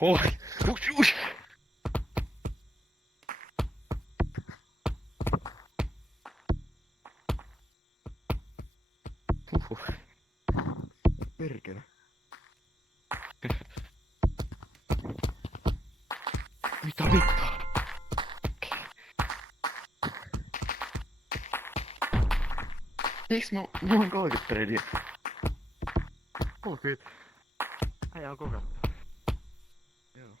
Oi. Ush. Perkele. Mitä vittua? Eiks mulla on 30 trediä? 30. Äijä on kokattu. Joo.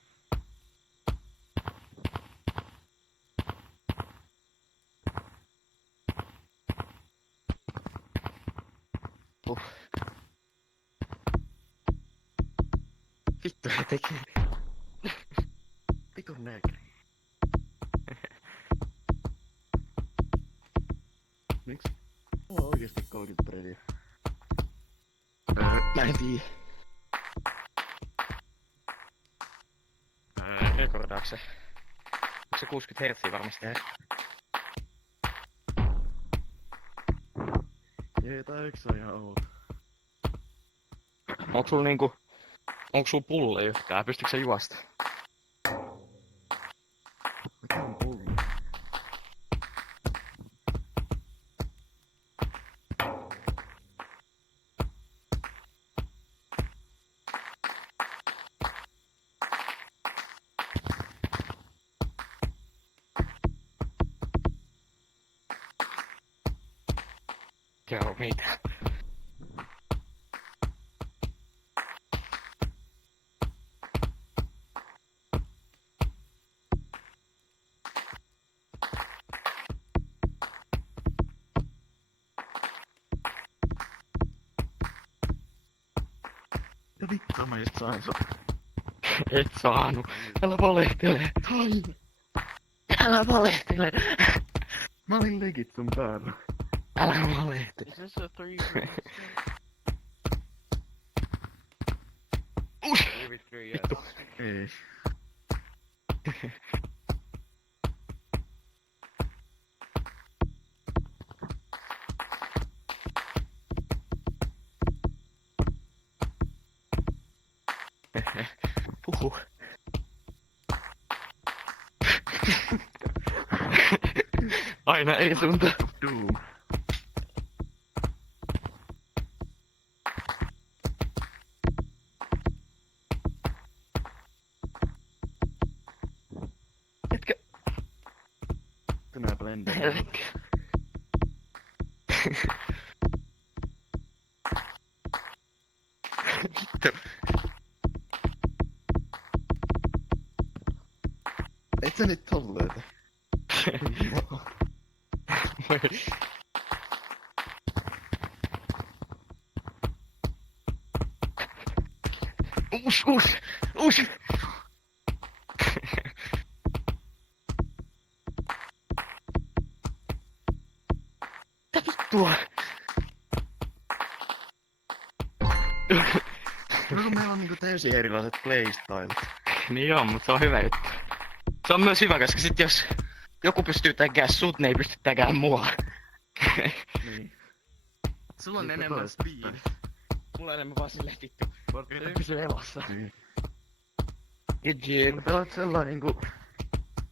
Vittu se teki. Vitun neekri. Miksi? Mulla on oikeesti 30 trediä. Mä en tiedä. Rekordaako se? Onko se 60 hertsiä varmasti? Jee, tää yksi on ihan outo. Onko sulla niinku... Onko sulla pulle yhtään? Pystytkö sä juosta? Mikä on pullo? Kerro mitä. Ja vittu mä just sain sun. Et saanut. Älä valehtele. Älä valehtele. Mä olin legit sun päällä. Älä valehtele. Is this a 3 Maybe 3, yes. Vittu. Ei. Huhhuh. Aina ei suunta. Doom. Etkö? Tänään blender. Helvetti. Vittu. Et sä nyt tolleen tee? Uus. Mitä vittua? No kun meillä on niinku täysin erilaiset playstylet. Niin on, mutta se on hyvä juttu. Se on myös hyvä, koska sit jos joku pystyy tekemään sut, ne ei pysty tekemään mua. Niin. Sulla on Niin, enemmän totta. speed. Mulla on enemmän vaan silleen vittu. Yritä pysyä elossa. Niin. GG. Mä pelaat sellainen niinku...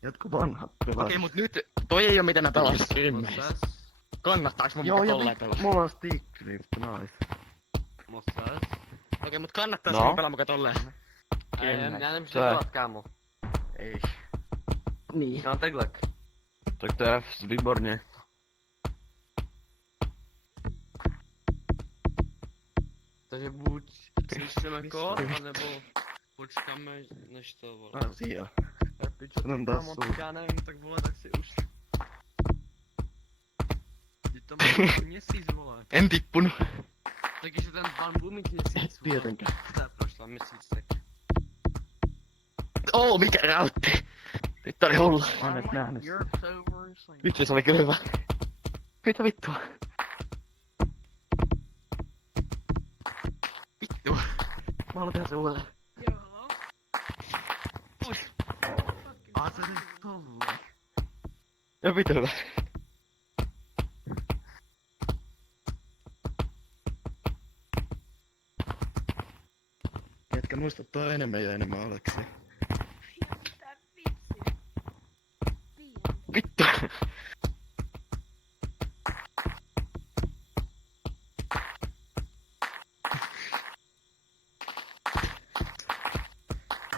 Jotkut vanhat pelaat. Okei, mut nyt toi ei oo mitä mä pelasin What's streameissä. that? Kannattaaks mun Joo, muka ja tolleen pelata? mulla on stick drift, nice. What's that? Okei, mut kannattaas No. mun pelaa muka tolleen? Jag nämns Så här. att camo. Ei. Niin. Kan teglak. Tak to F, výborně. Takže buď slyšíme kód, anebo počkáme, než to vole. Ah, siellä. Pičo, Sanon kámo, taas tak sun. já nevím, tak vole, tak si už... Teď to má měsíc, vole. En tippunut. Takže ten pan bude mít měsíc, vole. Tietenkään. Tää prošla měsíc, tak. Oo, mikä rautti. Nyt oli hullu. Mä en edes nähnyt sitä. Europe's over, it's like... Vitsi, se oli kyllä hyvä. Mitä vittua? Vittu. Mä haluan tehdä se uudelleen. Joo. Ah, sä teit tolleen. Ja vittu hyvä. Eikä muista tuo enemmän ja enemmän Aleksia. Mitä vitsiä? Vittu.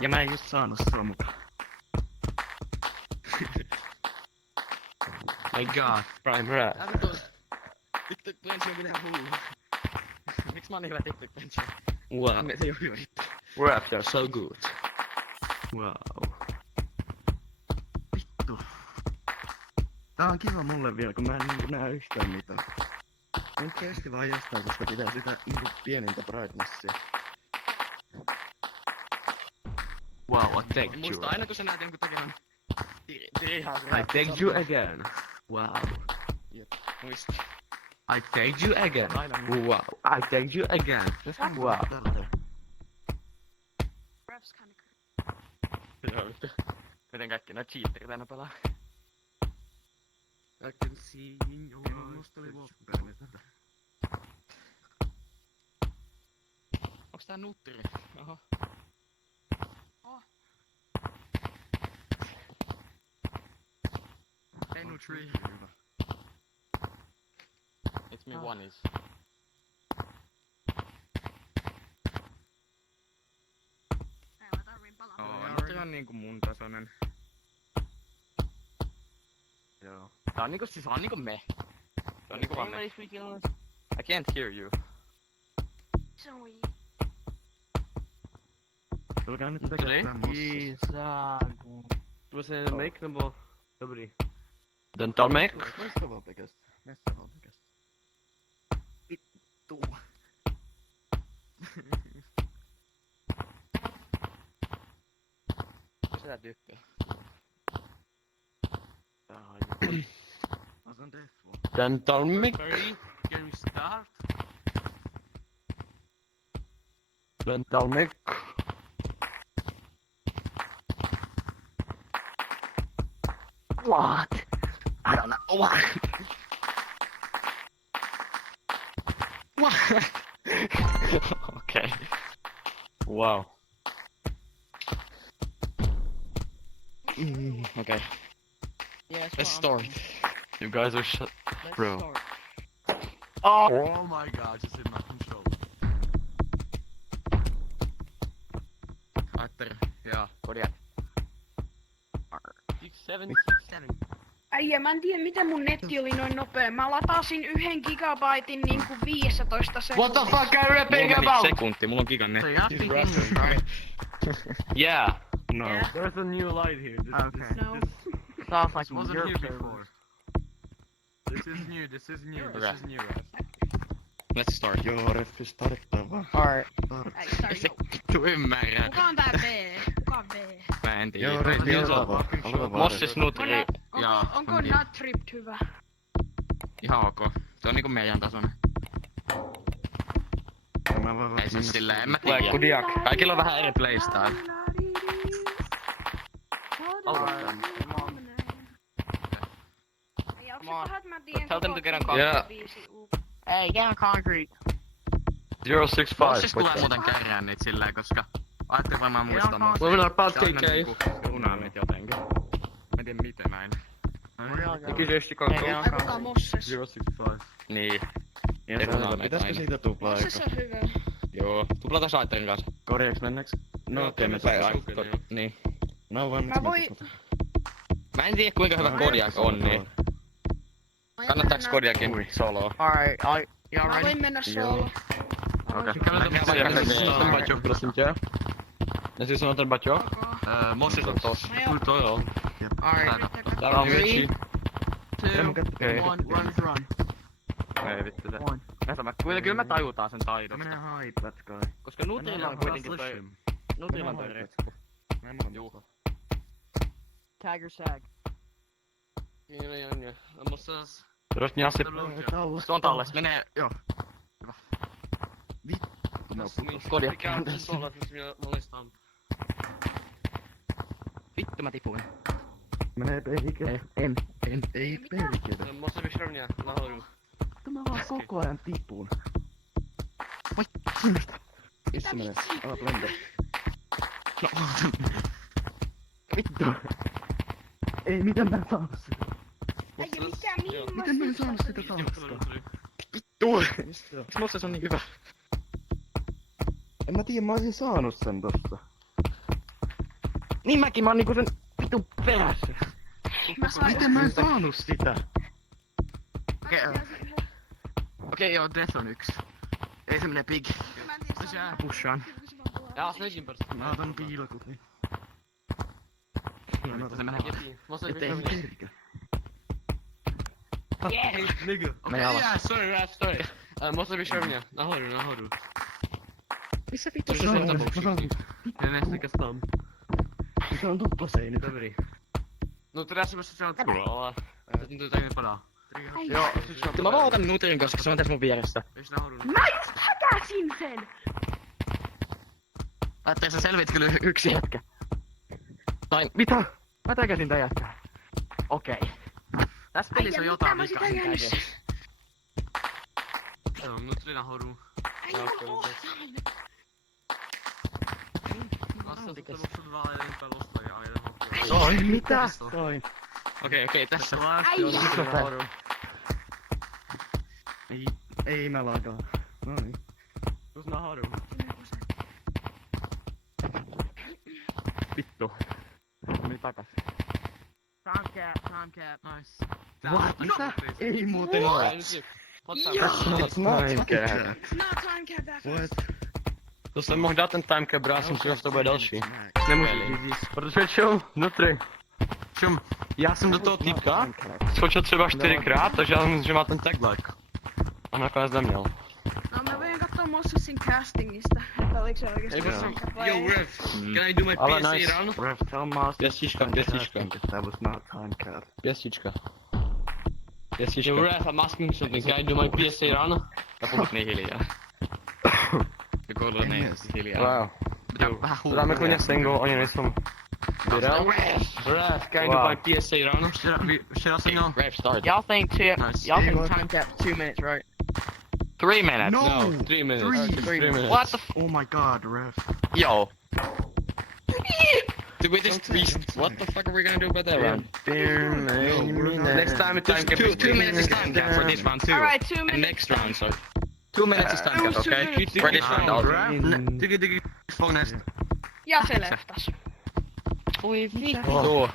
Ja mä en just saanut sua mukaan. My god, Prime Rap. Tää vittu. TikTok Bench on mitään hullu. Miks mä oon niin hyvä TikTok Bench? Wow. Se ei oo hyvä vittu. Raps are so good. Wow. Vittu. Tää on kiva mulle vielä, kun mä en niinku näe yhtään mitään. Nyt kesti vaan jostain, koska pitää sitä niinku pienintä brightnessia. Wow, I take you. Muista aina kun sä näet jonkun tekevän tirihaa. I take you again. Wow. Muista. I take you again. Aina Wow. I take you again. Wow. Raps kinda creepy. Joo vittu. Miten kaikki nää cheaterit aina pelaa? I can see in your eyes. Musta oli Whopperille tätä. Onks tää nutteri? Oho. Ei nutteri. Hyvä. It's me one is. Ei mä tarviin palaa. Oo, nyt on niinku mun tasonen. Joo. Tää on niinku siis on niinku me. Se on niinku vaan me. I can't hear you. Soi. Tulkaa nyt tekemään mossasta. Was it makeable? Nobody. Dental make? Mesta vaan pekästä. Mesta vaan pekästä. Vittu. Sitä tykkää. Mä saan Deathwall. Dental make? Ready? Can we start? Dental make? What? I don't know. What? What? Okay. Wow. Okay. Yes, Let's start. You guys are shut. Bro. Oh my god, just in my control. Atter. Ja, korjat. 6767. Äijä, mä en tiedä miten mun netti oli noin nopea. Mä latasin 1 gigabaitin niinku 15 sekuntia. What the fuck are you rapping Mulla meni about? sekunti, mulla on giganne. So you're speaking English, right? Yeah. No. Yeah. There's a new light here. Okay. No. Sounds like wasn't here before. This is new, this is new, this Okay. is new, right? Let's start. Joo, reffi starttaa vaan. Alright. Ei, sorry, Se joo. vittu ymmärrä. Kuka on tää B? Kuka on B? Mä en tiedä. Joo, reffi Aloita aloita vaan. fucking Aloita show. vaan. Mosses nutri. Onko Nut Tripped hyvä? Ihan ok. Se on niinku meidän tasoinen. Mä vaan Ei siis silleen, en mä Like tiedä. Kudiak. Kaikilla on vähän eri playstyle. Aloita tän. Ja onks se paha, että mä tiedän Tell them to koko get on Kingdom concrete. 5 Ei, get on concrete. 065. Mosses tulee muuten kärjään niitä silleen, koska ajattelin varmaan muistaa We're not about Se aina TK. niinku runaa meitä jotenkin. Mä en tiedä miten näin. Kyseisesti kanssa. Ai kuka Mosses? 065. Niin. Ja Ei runaa selvä, meitä pitäisikö aina. siitä tuplaa Mosses aikaa? on hyvä. Joo. Tuplata Saiterin kanssa. Korjaaks mennäks? No okei, me päivään. saadaan. Niin. No vaan Mä voin- Mä en tiedä kuinka hyvä Kodiak on, niin kannattaaks Kodiakin soloa? Alright, y'all Mä ready? voin mennä solo. Okei. This is not about you. Mossis on tossa. No joo. Toi on. Alright, Yrittäkää. Täällä on 3, Richie. 2, Okei. 1, run. Ei vittu se. One. Kyllä me tajutaan sen taidosta. Menee haipat kai. Koska Nutrilla on kuitenkin toi... Nutrilla on toi retku. Juu. Tagger sag. Musta Terus Njassi. se on talles. Menee... Joo. Kodiak. Vittu mä tipuin. Menee perikele. En. Ei perikele. Mä vaan koko ajan tipun. Missä menee? Ala blender. No oota. Vittu. Ei, miten mä en saanut sitä? Äijä, mikä Miten mä en saanut sitä taustaa? Vittu! Mistä? Miksi se on niin hyvä? En mä tiedä, mä olisin saanut sen tosta. Niin mäkin, mä oon niinku sen vitun perässä. Mä sain Miten mä en saanut sitä? Okei, joo, Death on 1. Ei se menee big. Mä en tiedä, Se jää saanko- pushaan. Ja, Snegin pörstä. Mä otan piilokut, niin. Se menee. Ettei ei kerkä. Nigga. Mene alas. Yeah, sorry. Måste vi köra ner? Nahoru. Missä vittu Se on tapauksia. Ja ne sekä stam. Se on tuplaseini. Kaveri. No tässä vasta se on tuolla. Se tuntuu tänne palaa. Joo, sit se on Mä vaan otan Nutrin, koska se on tässä mun vieressä. Ei sitä halunnut. Mä just häkäsin sen! Ajattelin sä selvit kyllä yksi jätkä. Tai mitä? Mä täkäsin tän jätkää. Okei. Tässä pelissä on Äijä, jotain mitä mä vikaa. sitä jäänyt? Se on nyt Lina horu. Äijä, mä osaan. Vastaanottelussa vaan aina pelusta ja aina hokkia. Soin, mitä? Soin. Okei, tässä. Äijä. Ei mä lagaa. Noniin. Tus nahoru. Vittu. Meni takas. Time cap, nice. What? Mitä? Ei muuten oo. That's not time cap. Not time cap that What? fast. To jsem mohl dát ten timecap, brát jsem si to bude další. Nemůžu. Protože čo? Nutry. Čum, já jsem do toho týpka skočil třeba 4krát, takže já jsem myslel, že má ten tag like. A nakonec neměl. No mä voin katsoa Mossasin castingista, että oliko se oikeesti Ei, time cap vai Yo, ei. Rev, can I do my Ale PSA nice. run? Ref, tell Master. Pěstička. That was not time cap. Pěstička. Yo, Rev, I'm asking you something. Can I do my PSA run? Sä puhut niin hiljaa. Ja kuuluu niin Yes. hiljaa. Wow. Dáme klidně single, oni nejsou. Viral? Rev, can I do my PSA run? Včera jsem měl... Rap start. Y'all think Nice. y'all Hey, think what? time cap 2 minutes, right? 3 minutes. No. 3 minutes. Three. 3 minutes. What the Oh my god, Ref. Yo. Did we just what the fuck are we gonna do about that one? Next time it's time cap. 2 minutes is time cap for this round too. Alright, 2 And minutes. next round, so 2 minutes is time cap, okay? Two For this round also. Digi Fognest. Ja se leftas. Voi vittu.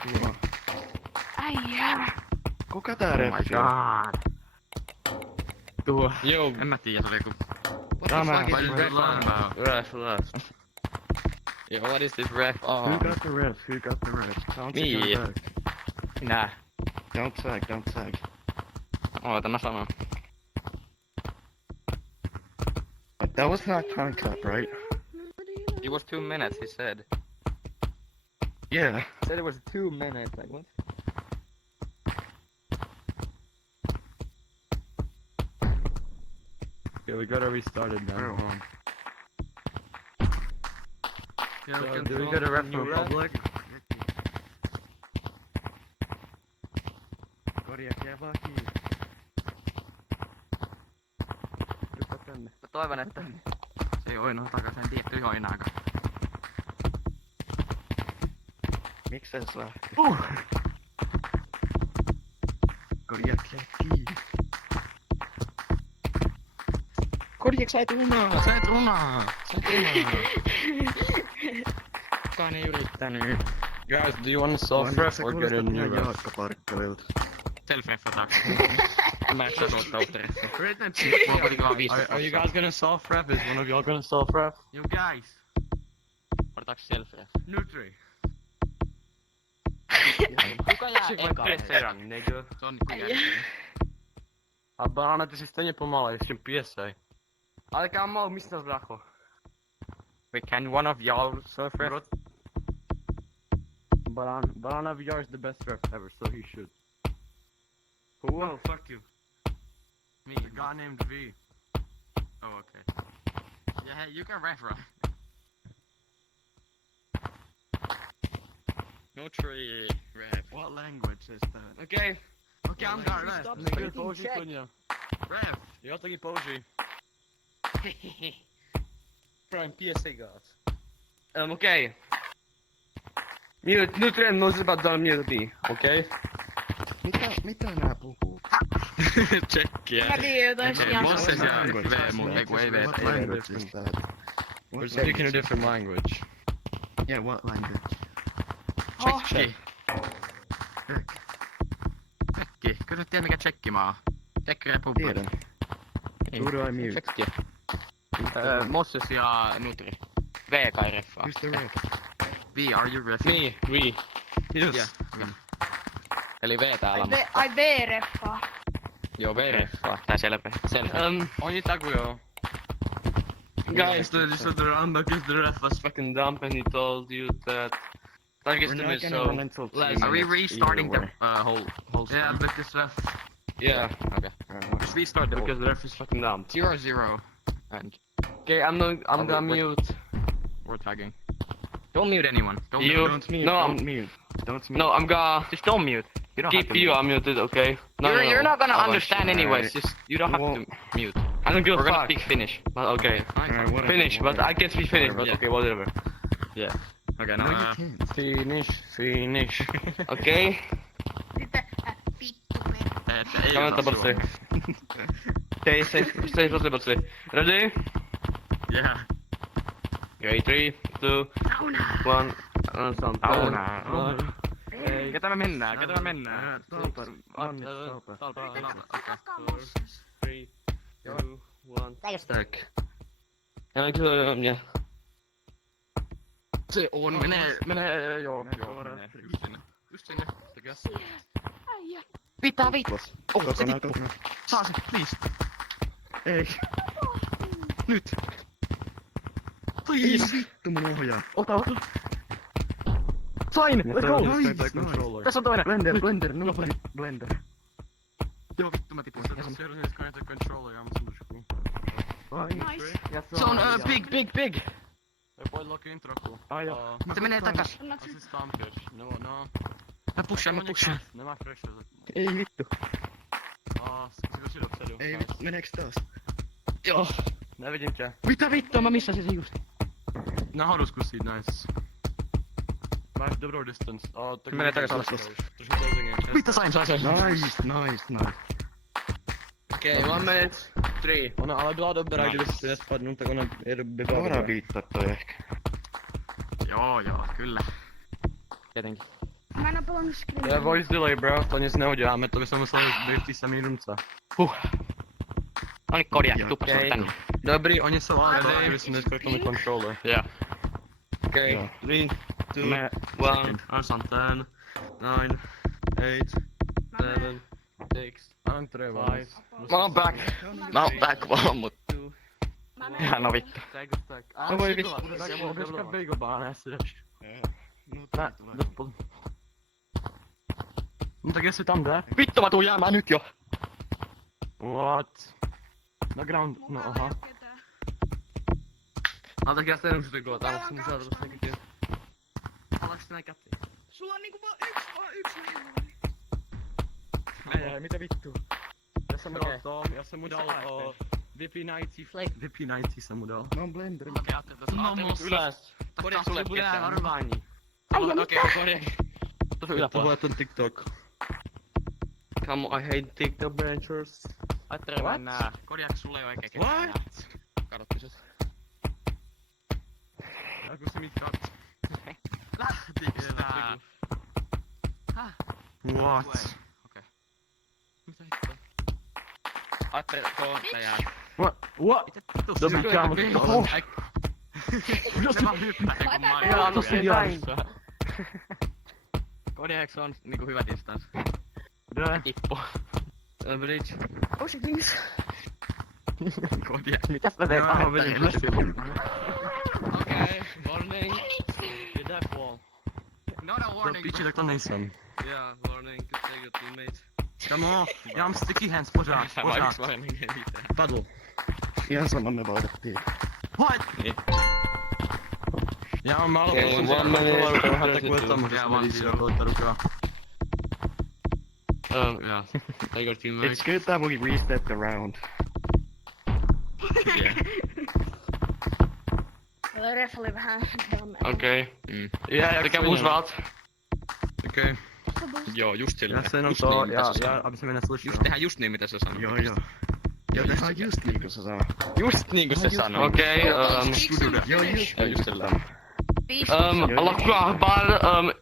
Äijä. Kuka tää Ref? Tuo. Yo, En mä tiedä, se oli joku... What the Tämä. fuck is What this is ref it about? Rev left. Yo, what is this ref Who on? got the Ref? Who got the Ref? Don't Me. tag. Minä. Don't tag, don't tag. Oota, mä sanon. But that was not time cap, right? It was 2 minutes, he said. Yeah. Said it was 2 minutes, like what? Okay, we gotta restart it now. So, do we get a ref from public? Korjaa vaan kiinni. Tuppa tänne. Mä toivon, että... Se ei oinu takaisin, en tiedä ihan enääkään. Miksei se lähti? Korjaa kiinni. Korjaks sä et unaa! Sä et unaa! Kukaan ei yrittänyt. Guys, do you want to solve ref or get a new ref? Jaakka Parkkalilta. Self-refataksi. Mä et saa tuota utterista. Yritän mulla kuitenkin vaan 5 Are you guys gonna solve ref? Is one of y'all gonna solve ref? You guys. Otetaanko selfie? Nutri. Kuka jää eka? nigga. Se on niinku järkeä. A banana, ty jsi stejně pomalej, s tím PSA. Ale kámo, místnost, brácho. Wait, can one of y'all self ref? Banana VR is the best ref ever, so he should. Who? Oh, fuck you. Me. The guy named V. Oh, okay. Yeah, hey, you can ref, right? No tree ref. What language is that? Okay. Okay, I'm got ref. Nigga, použij klidně. Ref. Jo, taky použij. Prime PSA gods. Okay. Mute, Nutrien knows about the mute me, okei? Mitä nää puhuu? Tsekkiä. Mä tiedän jotain Okei, sian Moses sanaa. ja V mun, ei kun ei V. What language is that? We're speaking a different language. Yeah, what language? Oh, Tsekki. Tsekki. Kyllä nyt tiedä mikä Tsekkimaa on. Tsekki Republic. Tiedän. Who do I mute? Tsekkiä. Moses ja Nutri. V kai reffaa. Who's the red? V, are you ready? Me, we. Yes. Yeah, okay. Eli V täällä on. ai V-reffaa. Joo, V reffaa. Tää selvä. Oni tagu joo. Guys, the Rambak is the ref was fucking dumb and he told you that... Tarkistamme so... Are we restarting the whole Yeah, stream? but this ref... Yeah, Okay. just restart it because the ref is fucking dumb. 0-0. And Okay, I'm gonna mute. We're tagging. Don't mute anyone. Don't You- Don't mute, No, don't mute. Don't mute. No, I'm gonna just don't mute. You don't keep have to you mute. unmuted, okay? No, You're not gonna Otherwise- understand anyways. Alright. Just you don't have Well, to mute. I don't give We're a gonna fuck. speak Finnish. But okay. Alright, whatever, Finish, but I can't speak Finnish, but Yeah. okay, whatever. Okay, No, no. you can't. Finish. Okay? Sitten vittu me. Ei Kannattaa osaa se. suomea. Okay, stay possible. Ready? Yeah. Okay, 3, 2, 1. Ketä me mennään? Ketä me mennään? Talpa, Manni, talpa. Moses. 3, 2, 1. Stack. Ja kyllä, ja. Se on, menee, joo. suoraan. Just sinne. Äijä. Pitää vittu. Kokonaan. Saa se, please. Ei. Nyt. Ei vittu mun ohjaa. Ota. Sain! Let's go! Nice, nice. Tässä on toinen. Blender, no blender. Joo, vittu mä tipuin. controller, I'm super cool. Nice. Se on big. Voi loki intro cool. Ai joo. Se menee takas. Annat sy- No. Mä pushaan. Nämä freshes. Ei vittu. Se sidokselju. Ei vittu. Meneeks taas? Joo. Mä vedin tää. Mitä vittua, mä missasin sen just. Na halusko siitä nice. Nice dobro distance. Menee takas alas. Mitä sain? Nice. Okej, 1 minute, 3. Ona ale byla dobrá, Nice. kdyby si nespadnul, tak ona jede by byla Voidaan dobrá. viittaa toi ehkä. Joo, kyllä. Tietenkin. Mä en oo pelannut To je Scream. voice delay, bro, to nic neuděláme, to bychom museli být v té samé rumce. No niin, Kodiak, Joo, tuppas okei. tänne. Dobrý, oni jsou ale Ready? kdyby si neskliknuli controller. Joo. Okej, Joo. 3, 2, Mä... 1. Ons on 10, 9, 8, 7, 6, 5, Mä oon back. Mä oon back vaan, mut... Mä Ihan no vittu. No voi vittu. Koska Beigo vaan näissä. No Mä... tulee. Mutta kes sit on tää? Vittu mä tuun jäämään nyt jo. What? Background, no aha. Alta kästä enemmän sitä koota, mutta mun saada tosta näkyy. Alaks näin kättiin? Sulla on niinku vaan yksi level. Ei, mitä vittu? Ja jsem mu dal to, já jsem mu dal vypínající flake, vypínající jsem mu dal. Mä oon blender. Okei, No ylös. Kodiak sulle bude keskään. varování. Okei, Kodiak. Tuossa To yläpuolella. bude ten TikTok. Come on, I hate TikTok benchers. Ajattelin mä en nää. Kodiak, sulle ei oo oikein ketään enää. Kadottiset. Jako si mít kat. Lähtiks tää? What? Okei. Mitä hittoa? Ajattelin, että tuosta jää. What? Dobrý kámo. Ne vaan hyppää kun mä Joo, oon. tosi jäässä. Kodiak on niinku hyvä distance. Dö. Tippu. Bridge. Kodiak. Mitäs mä tein Joo, vedin pahetteille? Okej, warning. Get that wall. Not a Do warning. piči, tak to nejsem. Yeah, warning, good take your teammate. Come on, já mám sticky hands pořád, pořád. Padl. Ihan sama me vaihdettiin. What? Já mám málo Okay, prosím, one minute, tak kvůli tomu, že jsme měli zírat ta ruka. Yeah, take your teammate. It's good that we reset the round. Yeah. Ref oli vähän damme. Okei. Ja Vilka Roosevelt? Okei. Joo, just sillä. Ja sen on Just tuo, niin, mitä ja sä sanoit. se mennä slushia. Just tehdään just niin, mitä sä sanoit. Joo. Ja tehdään just niin kuin sä sanoo. Just niin kuin se sanoi. Okei, Joo, just Ja just sillä. Allah Akbar,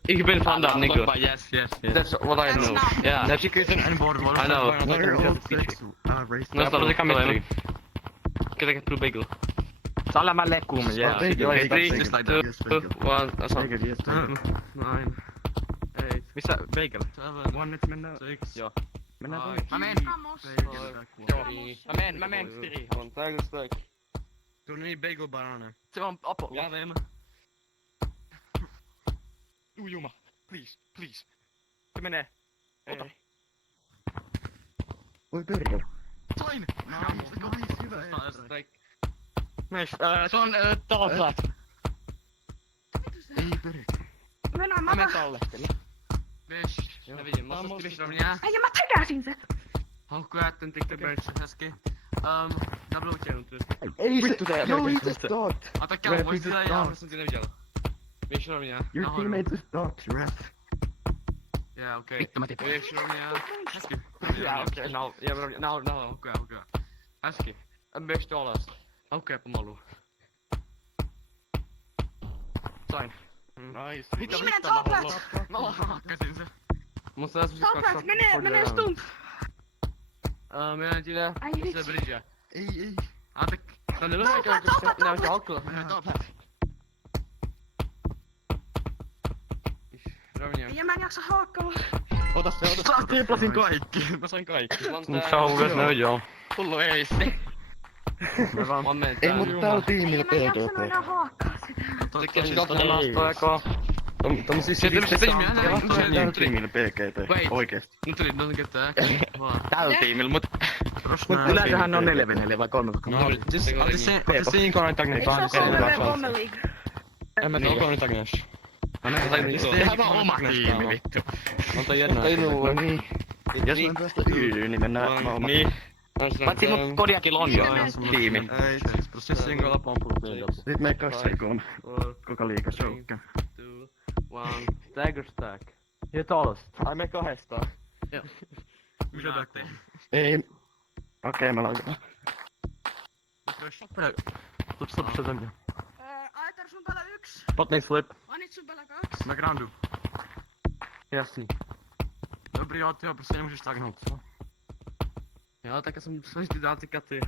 ik ben van dat, Nico. Yes. That's what I know. Yeah. That's because En woord worden. I know. We're all sexual. Racist. No stop, ik kan met 3. Kijk, ik proef bagel. Salla mä lekkuun, Oh, bagel, Joo, bagel, three, bagel, just like bagel, that. yes, bagel. 1, that's all. Bagel, yes, bagel. 9, 8, Missä bagel? 7, One, nyt mennään. 6. Joo. Mennään Ai. tonne. Mä menen Ramos. Joo. Mä menen Stiri. One tiger steak. Doe niet bagel bananen. Se on Apo. Ja, nemen. Juma. Please. Se menee. Ota. Voi perkele. Toin! Nice, hyvä. Steak. Nice. Se on talplat. Ei perkele. Mennään Mä menen mä. tallehtele. Vish. Jag vet inte, måste vish dem ja. Äijä mä tägäsin sen. Haukku ätten tikka bench häski. Double ucię tu. Ei se. Vittu tää Yo, perkele. you just talked. Atakka Ref, voisi you sitä just ja talked. mä sen vidział. Vish dem ja. Your teammate just talked, ref. Ja, okei. Vittu mä tipuin. Vish dem ja. Häski. Ja okei, now. Okei. Häski. En best alas. Okei, på malu. Sain. Nice. Viimeinen talplat. No. Hakkasin se. Måste jag Talplat, menee stunt. Meidän tila. Ai Se vitsi. bridge. Ei. Atak. Tänne löytyy se näyttää hakkula. Talplat. Ravnia. Ja mä en jaksa haakkalla. Ota se. Tiplasin kaikki. Mä sain kaikki. Se on myös nöjö. Hullu ei se. Man menar Ei, mutta täällä on tiimillä Äijä mä en jaksanut PGP. enää haakkaa sitä. Tycker jag att den nästa vecka. De siis Se tuli sitten tiimi, saa- älä Täällä nyt on tiimillä PGP. Wait. Oikeesti. Nu tuli non ketään. Vaan. Tällä tiimillä, mut Mut yleensähän ne on 4v4 vai 3v3. No, Eikö se inkoinen Eikö se ole 3v3 league? En mä tiedä. Onko takia. Tehdään vaan oma tiimi, vittu. Anta jedna. Niin. Jos mä päästä yli, niin mennään mä oma. Niin. Paitsi mut Kodiakilla on jo tiimi. Ei, Processing alla pompulla. sit me 2 sekuntia. Koko liiga showkä. 2, 1. Stagger stack. Helt alas. Ai me kahdestaan. Mitä tää? Ei. Okei, mä laitan. Aitar sun päällä 1. Botnik flip. Anit sun päällä 2. Na grandu. Jasni. Dobry, ja ty po nie musisz tagnąć, co? Ja, taka są coś didaktyka ty.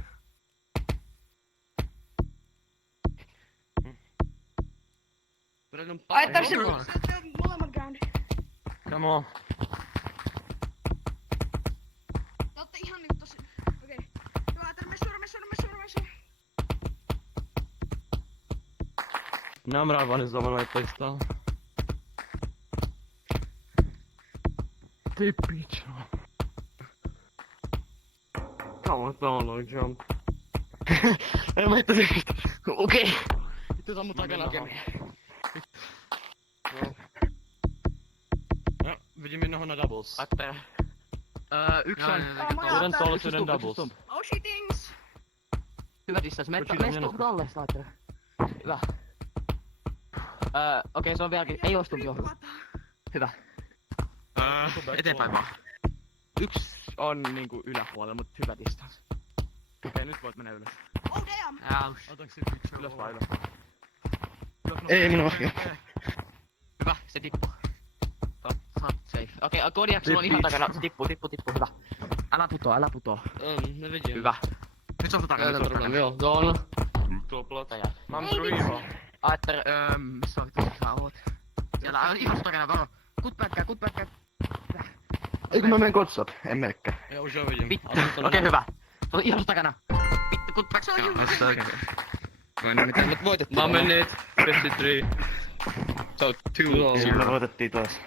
Aitar se molemmat groundit. Come on. Te ootte ihan niinku tosi... Okei. Joo, Aitar, messuura. Namra vaan is over like place down. Deep beach. Come on, down long jump. Ei mä hitto siitä. Okei. Vittu sammu takana okei. Ja, widzimy noch na doubles. Aitar. Yksi on... Jeden solos, jeden doubles. Oh shitings. Hyvä distance. Mut Mene sillä on alle, Aitar. Hyvä. Okei, se on vieläkin... Ei oo stumpi ohi. Hyvä. Eteenpäin vaan. Yksi on niinku yläpuolella, mut hyvä distance. Okei, nyt voit mennä ylös. Oh damn. Ouch. Otanko se ylös vai ylös? Ei minua ohjaa. Hyvä, se tippuu. Saat safe. Okei, Kodiak sulla on ihan takana. Se tippuu. Hyvä. Älä putoo. Ne widzimy. Hyvä. Nyt se on takana, Ja, nyt ten se on problem, takana. joo. Down. Tuoplat. Mam Ei vitsi. Aitar, missä sä oot? Siellä ihan takana, varo. Kut pätkää. Ei kun mä menen kotsat. En menekään. Ja, už vidím. Vittu. Okei, hyvä. Se on ihan takana. Vittu, kut back. Se on juuri. Voi no mitä nyt voitettiin. Mä menin 53. So, 2. Sillä voitettiin taas.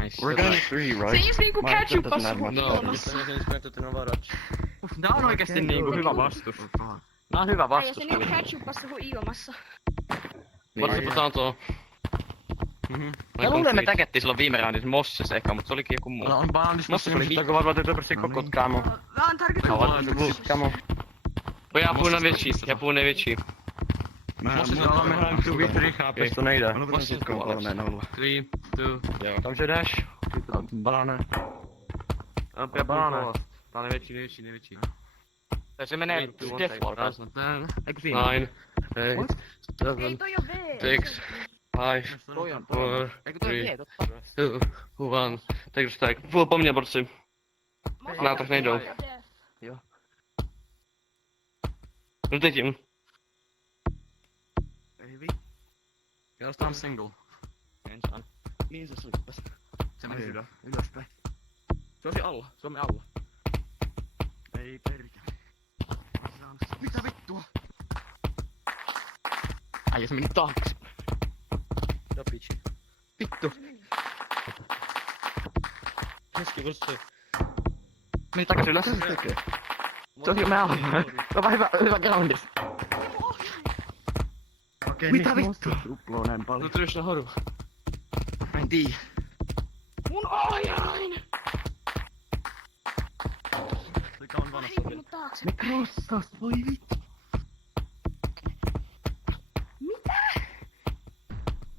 Nice. We're gonna 3, Se right? is niinku Mä ajattelin, ketchup että passu näin No, ilmassa. mutta sen späntä on varat. Tää on oikeesti niinku hyvä vastus. Nää on hyvä Äijä vastus. se niinku ketchup passu ilmassa. Varsin puhutaan tuo. Mä luulen me tägettiin silloin viime roundissa Mossessa eka, mut se olikin joku muu. On banandis Mossessa oli Mutta kun varmaan täytyy päästä koko kamo. Vaan tarkoitan. Kamo. Ja puhutaan vitsi. Jo, my hrajeme tu V3, chápeš, to nejde. Ono potom sitcom 3-0. 3, 2, jo. Takže jdeš? Baláne. Já baláne. Ta největší. Se menee Deathwall. Eikö siinä? 9, 8, Ei 7, toi on V. 6, 5, Toi on. 4, Eikö toi 3, V, totta? 2, 1. Take a stack. Full po mně, borci. Na, tak nejdou. No teď jim. Ei Já dostávám single. Ensaan. Niin se slippasi. Se meni sydän. Ylöspäin. Se on alla. Se on me alla. Ei perkele. Mitä vittua? Ai se meni taakse. Da piči. Vittu. Keski borci. Meni takas ylös. Mitä se tekee? Se on jo me alla. Se on vähän hyvä groundis. Okei, Mitä niin vittua? monster tuploo näin Nu paljon. tror jag har du. Mä en tiedä. Mun ohjain! Mikä on vanhassa? Heitin mut taakse. Ne crossas, voi vittu.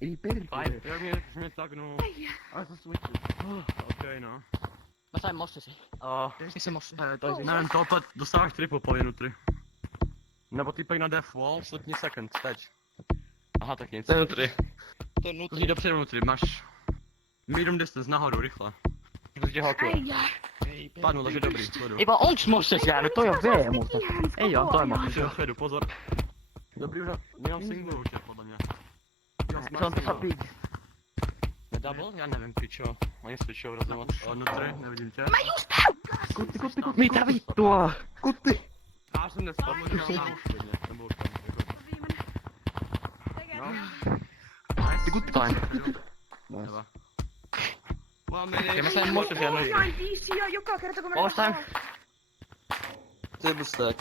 Ei perkele. Jag menar tagnut. Ai sä switchit. Okej, no. Mä sain mossesi. Missä mossi? Nevím, tohle dostáváš triple po vinutry. Nebo týpek na death wall, slipni second, teď. Aha, tak nic. Ten 3. To on Jdi dopředu nutry, máš medium distance nahoru, rychle. Prostě hakuje. Äijä. Padnu, takže dobrý, sledu. Ei vaan onks mossesi jäänyt? Toi on V muuten. Ei oo, toi mosses. Sledu, sledu, pozor. Dobrý, už nemám single už je, podle mě. Jo, Se on tuossa big. Na double? Já nevím, pičo. Oni switchou rozhodovat. O, nutry, nevidím tě. Kutti, kutti, kutti. Mitä vittua? Kutti. Já jsem nespadl, nebo už tam. Good time. Hyvä. Ja mä sain mossesi ja noin. Ohjain viisiä joka kerta kun mä Overtime. tahaan. Table stack.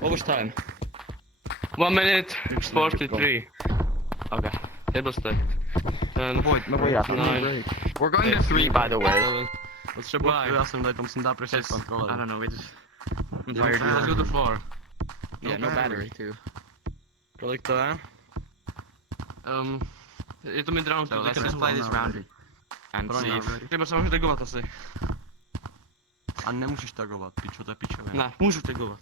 Overtime. 1 minute, 43. Okay. Table stack. 10, Me voidaan. 9, We're going to 3 by the way. 7. Potřebuji, já jsem tady, to musím dát přes I kontroler. don't know, we just... I'm Let's tired. go to floor. Yeah, no battery too. Kolik to je? Je to mid round, So let's just play this round. And Pro see ně. if... Chyba se můžu tagovat asi. A nemůžeš tagovat, pičo, to je pičově. Ne, můžu tagovat.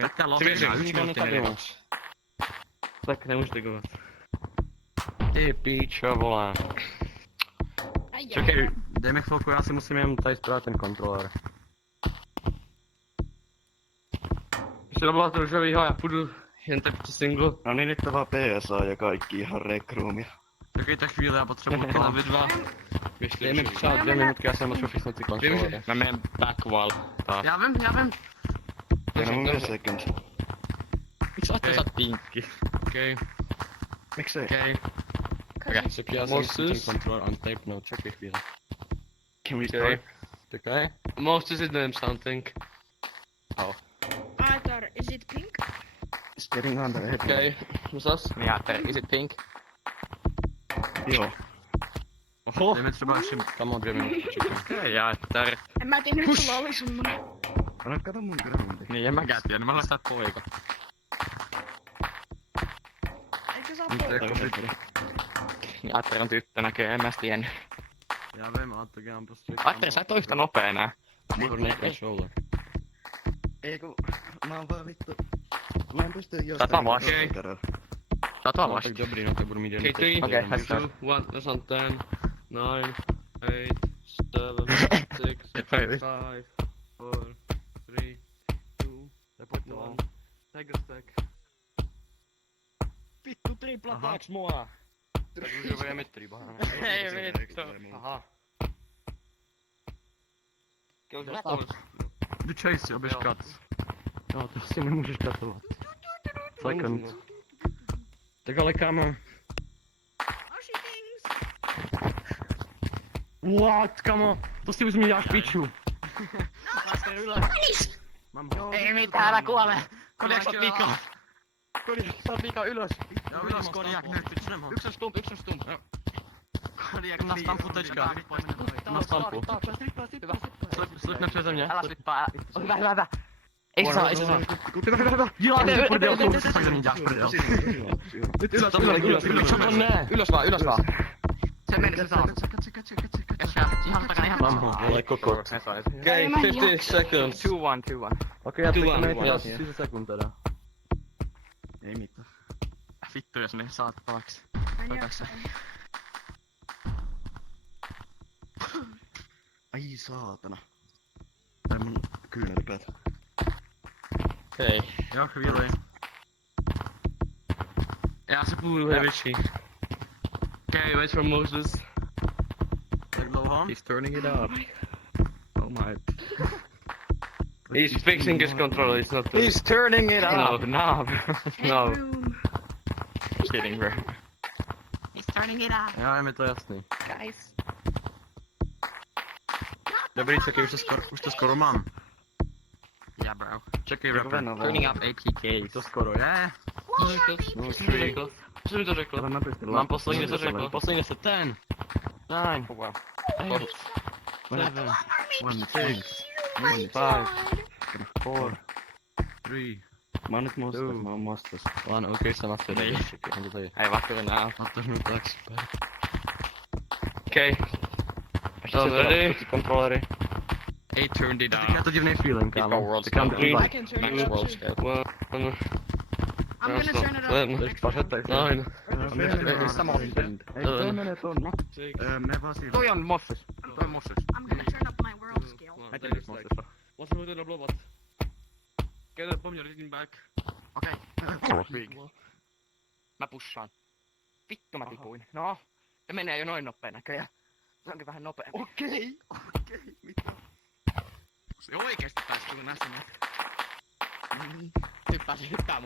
Tak ta Ty logika, věřím, už nikdo minuty netagováš. Tak nemůžu tagovat. Ty píčo, vole. Äijä. Čekej, dej mi chvilku, já si musím jen tady zprávit ten kontroler. Jos se on růžovýho, já půjdu jen tak to single. No niin, nyt on vaan PSA ja kaikki ihan rekruumia. Čekejte chvíli, já potřebuji to. Vy dva. Dej mi třeba 2 minutky, já jsem potřebuji fixnout ty kontrolery. Mä menen backwall taas. Já vím. Ja no mun second. Miksi Atte sä oot pinkki? Okej. Miksei? Okej. Okei. Tak já jsem Moses. ten kontroler on tape, no, čekej chvíli. Can we Okej. start? Čekaj. Moses is doing something. Aitar, is it pink? It's getting under the head. Okej. Musas? Niin Atte, is it pink? Joo. Oho. Dej mi třeba ještě, kam on 2 minutky, čekaj. Okei, Atte. En mä tiedä, nyt sulla oli semmonen. Anna kato mun groundi. Niin en mäkään tiedä, mä laistan poika. Eikö saa poika? Niin Atte on tyttö näköjään, en mä sit tiennyt. Já vím, ale tak já prostě... Atte, sä et oo yhtä nopea enää. Never neck controller. Ei kun, mä oon vaan vittu... Mä en pysty jostain... Tätä vaan. Okei. Okay. Sä oot No, vasta. tak dobrý, no tak budu mít jen... Okej, 3, Okej, let's 2, start. 1, that's on 10, 9, 8, 7, 6, 5, 4, 3, 2, 1. Take a stack. Vittu triplataaks mua? Tak růžové je mitry, boha. Ei vittu. Aha. Jdu chase, jo, běž kat. No, to si nemůžeš katovat. Second. Tak ale kámo. Oshi things. What, kamo? To si už mi děláš piču. Mám ho. Ei mitään, älä kuole! Kodiaks sä oot Miko? Kodiaks sä oot Miko ylös! Jo, ylös Kodiak, nyt pitchneme ho. Yks on stump. Na stampu tečka. Na stampu. Hyvä. Slipne přeze mě. Älä slippaa, älä. Hyvä. Ei se saa, ei se saa. Joo, Ylös, por Dios, ylös, soy ninja, por Dios. Nyt ylös. Ylös vaan. Se meni, se saa. Ihan takana, ihan takana. Mulla ei koko. Okay, 50 seconds. 2-1. Okei, jättekö Tulla, meitä yes. sisäsekunteja? Ei mitään. Vittu, jos ne saat taakse. Ai saatana. Tai mun kyynärpäät. Hei. Joo, viiloin. Ja se puhuu Richie. Okay, wait for Moses. He's turning it up. Oh my. He's fixing his controller, it's not He's turning it up. No. No. Kidding, bro. He's turning it up, Ja, emme to jasný. guys. Dobrý, čekaj, už to skoro mám. Yeah, bro. Čekaj, rapper. Turning up APK. To skoro je. No, three. Co mi to řekl? Täällä napesti Mám poslední 10 řekl. Poslední 10. 10, 9. Wow. 8. 7. 6. 5. 4. 3. Mä oon nyt mustas, mä oon mustas. 1. Okei, sä master. Niin. Onko toi? Ei vaikka enää. Ottais minun taaksepäin. Okei. So ready? Controlleri. 8 turned it down. To give me a feeling, Go Callum. world Count scale. three. I can turn it Max up world too. scale. 1. I'm gonna turn it up. Next one. 9. Ei sama oli. Ei toi menee tonne. Me vaan siinä. Toi on mossus. Toi mussus. I'm gonna turn up my world scale. Mä tein monstesta. What's the hood blobat? Get the bomb, you're getting back. Mä pussaan. Vittu mä tipuin. No. Se menee jo noin nopea näköjään. Se onkin vähän nopea. Okei. Mitä? Se oikeesti taisi tulla näistä. Hyppää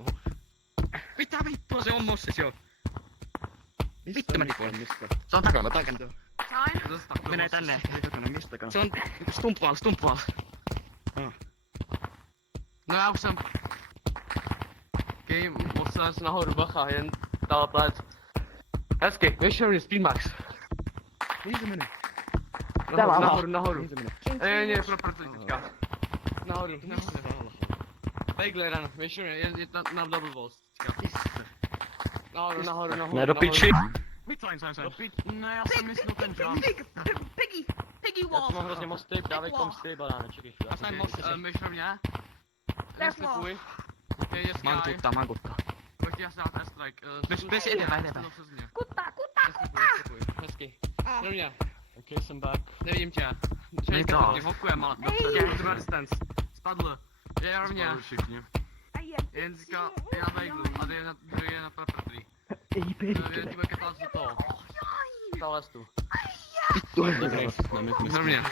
muuhun. Mitä vittua se on mossis jo? Vittu mä tipuin. Mistä? Se on takana. Sain? Menee tänne. Ei takana mistäkään. Se on stumpvaal. No ja sen... Okei, musta on snahor bachajen. Täällä päät. Äski, mission is Speedmax. Mihin se meni? Täällä on. Nahoru. Mihin se meni? Ei, property. Nahoru. Pegleran, mission, na double balls. Nahoru. Näin pitchi. Sain. No ja se miss noten jump. Piggy Jag wall. tror jag måste typ, jag vet inte om stable här, check Ja sain mossis. Mission ja. Left wall. Okei, yes guy. Mankuttaa. Voit jää saat strike. Myös eteenpäin. Kuttaa. Äski. No ja. Okej, sen back. Ne vidím tě. Mitä? Ty hokuje malá. Dobrá distance. Spadl. Je rovně. Jensika je na bagelu a druhý je na property. Ei perkele. Ti bude ketat za to. Talastu. Rovně.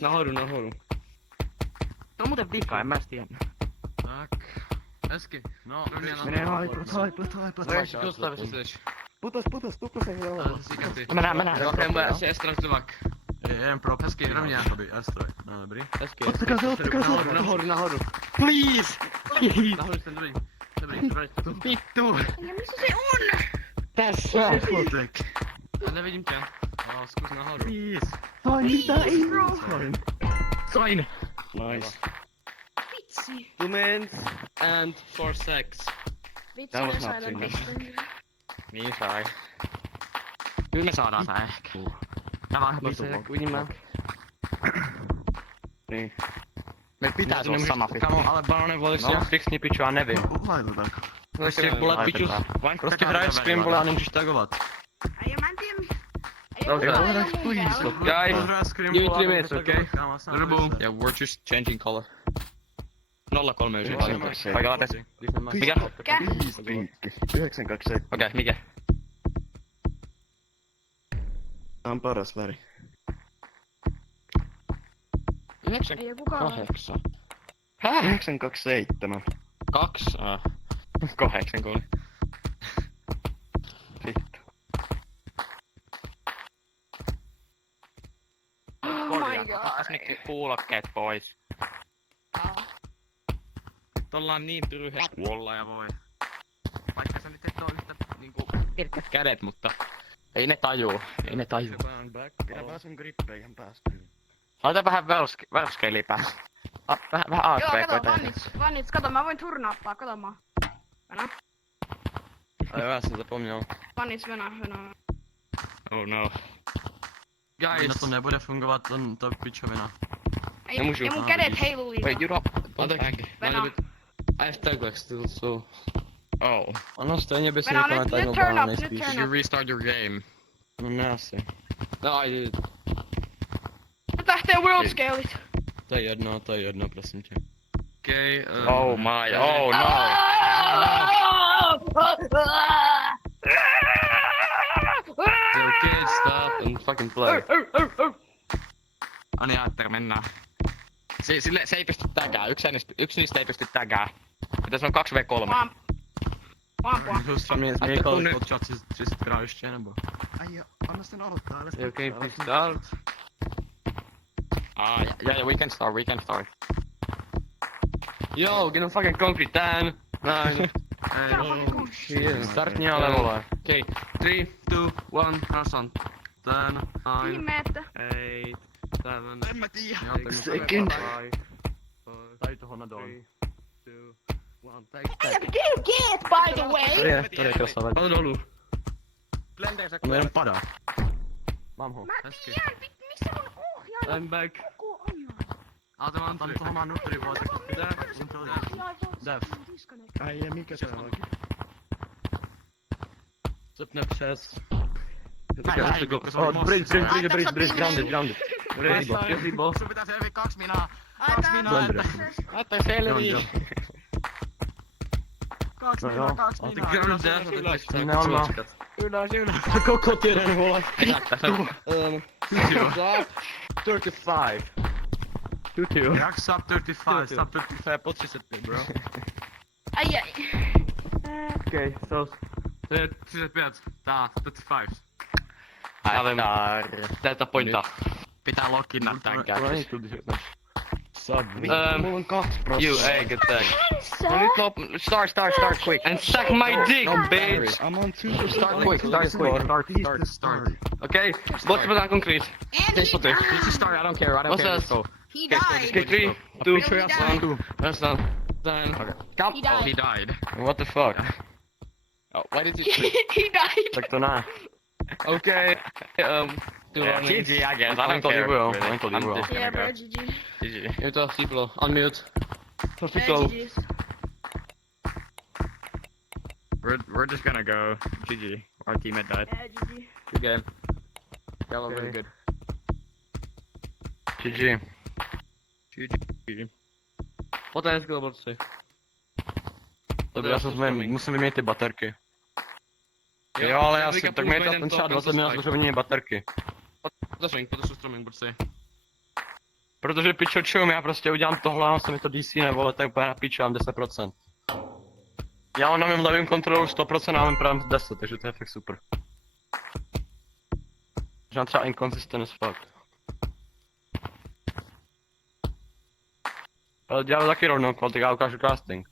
Nahoru. Se on muuten vika, en mä edes tiennyt. Tak. Hezky. No, rovně na Menee haiplat. Weź Gustav, jesteś. Putos, ei ole. Sikatý. Mä näen. Okej, bude se Estras Livak. Jen pro hezky, rovně. No, dobrý. Äski. Ottakaa se. Nahoru. Please! Nahoru sen dobrý. Dobrý. Vittu! Ja missä se on? Tässä! Nevidím tě. Zkus nahoru. Please. Sain mitä? Ei sain. Sain! Nice. Vitsi. 2 minutes and 4 secs. Vitsi, That was ne not sai too tämän much. piston. Niin sai. Kyllä me saadaan tää ehkä. Tää vaan ihan Winimag. Niin. Meillä pitäis olla sama Kamo, ale Barone voisi No, siksi niin piču a nevím. Laitetaanko? Prostě volat pičus. Prostě hraješ Scrimble a nemůžeš tagovat. Ai, mä en tiedä. Ei Dobře. oo aina mun täällä. Guys, give me 3 minutes, okay? Yeah, we're just changing color. 0399. Mikä? Paikalla tässä. Mikä? Please, pinkki. 927. Okei, mikä? Tää on paras väri. 9, Ei oo kukaan. 8. Häh? 927. 2? 8 kuuli. Vittu. Oh my god. Otas nyt kuulokkeet pois. Nyt ollaan niin tyhjä kuolla ja voi. Vaikka sä nyt et oo yhtä niinku... Pirkkät kädet, mutta ei ne tajuu. Pidä vaan sun grippejä päästä. Laita vähän värskeiliä päälle. Vähän AFK Joo, kato, koita. Vannits, kato, mä voin turnappaa, kato mä. Venä, A jo, já jsem zapomněl. Vannits, venä. Oh no. Guys, Guys, to nebude fungovat, to pičovina. Ei, Nemůžu. ei mun kädet heilu liikaa. Wait, you don't... Venä, I have tag lag still, so Oh. ono stejně by si Venä, nakonec nyt tak turn obál up, nyt nejspíš. turn You up. restart your game. No ne asi. no, I did. Nyt lähtee world scalet. To je jedno, prosím tě. Okay, Oh my, oh no. Yo, kids, stop and fucking play. Ani Aatter, mennään. Se ei pysty tägää, yksi niistä ei pysty tägää. Pitäis on 2v3. Pua. Just mě několik odčat si hrál ještě, nebo? Ai jo, anna sen aloittaa, älä Yo, can you please sitä. start? Yeah, we can start. Yo, get on fucking concrete, 10, 9, Ei, shit. Startní ale vole. Okay, 3, 2, 1, press on. 10, 9, Ihmeettä. 8, 7, En mä tiedä. joo, tein Second. 5, 4, Tady toho nadoon. 3, 2, 1, I am Bill Gates, by the way. To je krasavec. Palo dolů. On jenom padá. Mám ho. Mä Hezky. tiedän, missä mun ohjaaja I'm back. koko ajan. Aatte vaan tuli. Tuohon mä nutteri vuosi. Dev. Ai ja mikä se on oikein? Sepne přes. Oh, Bridge, grounded. Gazebo. Sun pitää selviä 2 minaa. Ai, 2 tää minaa, on että... Aatte selvi. 2 No minaa, joo, 2 Aatte minaa. Ground death. Ne on Ylös. koko tiedän vole. Stop. 35. 2-2. Jak sub 35, sub 35. Po 35, bro. Ai. Okej, so. To je 35, tää 35. Täältä pointaa. Pitää lockina tänkää. Sub. Mulla on 2 You, hey, get that. No nyt start quick. And suck my dick, No bitch! I'm on 2. Start quick. Start. Okay, what's with that concrete? And he died. Just start, I don't care, What's let's that? go. He Okay, died. 3, 2, He died. 1. That's done. Done. Come. He died. He died. What the fuck? Oh, why did you sleep? He died. Tak to ne. Okay, Yeah, GG, I guess, I don't Ankle care. will, really. ankle I'm will. just Yeah, gonna bro, go. GG. GG. you're tough, people. Unmute. First to go. GG's. We're just gonna go. GG. Our teammate died. Yeah, GG. Good game. Y'all are Okay. really good. GG. What else go about to say? Dobrý, já musím vyměnit ty baterky. Jo, ale já si, tak mi je to třeba 20 minut, protože vyměním baterky. Put the streaming, but say. Protože pičočum, já prostě udělám tohle, a se mi to DC nevole, tak úplně na piču, mám 10%. Já mám na mém levém kontrolu 100% a mám právě 10, takže to je fakt super. Možná třeba inconsistent as fuck. Ale dělám taky rovnou kvalitu, já ukážu casting.